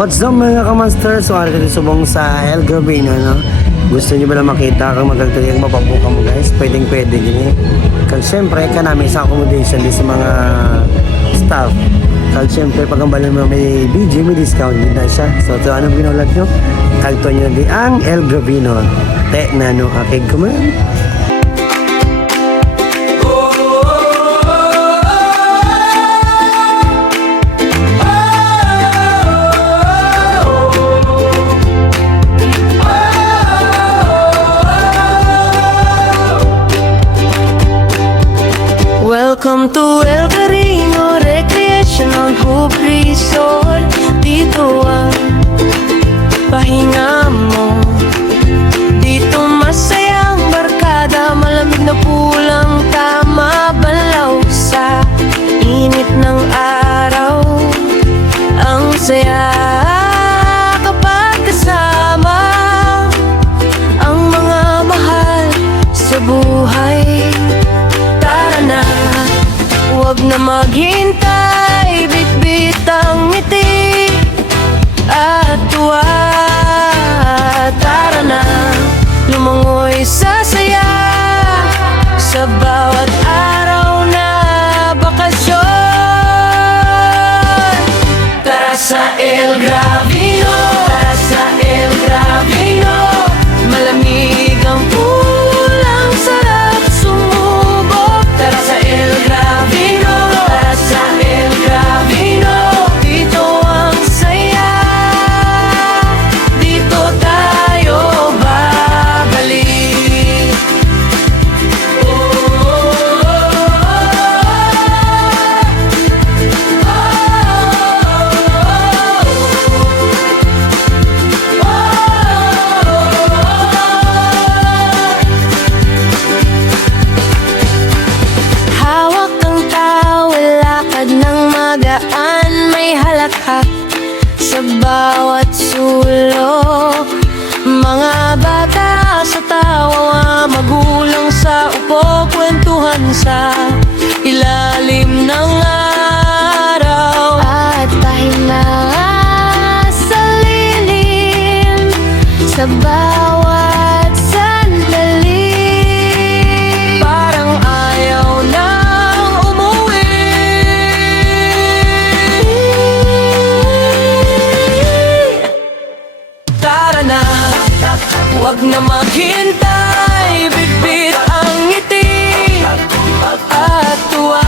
What's up mga kamonsters? So, ari dito subong sa El Gravino, no? Gusto nyo ba na makita kang magagtagay ang mapabuka mo guys? Pwedeng pwede gini. Kag syempre, ka namin sa accommodation din sa mga staff. Kag syempre, pag ang balang mo may BG, may discount din na siya. So, ito anong ginaulat nyo? Kag to nyo di ang El Gravino. Te na no, akig ko man. Welcome to El Carino Recreational Hub Resort. Dito ang pahinga mo. Dito masayang barkada, malamig na pulang tama, balaw sa init ng araw. Ang saya kapag kasama ang mga mahal sa buhay. Huwag na maghintay, bitbit ang ngiti at tuwa. Tara na, lumangoy sa saya sa bawat araw na bakasyon. Tara sa El Gravino, tara sa El Gravino. Malamig ang pulang sarap sumubok. Tara sa El Gravino, tara sa El Gravino. Dito ang saya, dito tayo babalik. Hawak ang tawel, lakad ng magaan, may halakhak sa bawat sulok. Mga bata sa tawa, magulang sa upo, kwentuhan sa ilalim ng araw. At pahinga sa lilim sa bawat sandali. Parang ayaw nang umuwi. Tara na, huwag na maghintay, bitbit ang ngiti at tuwa.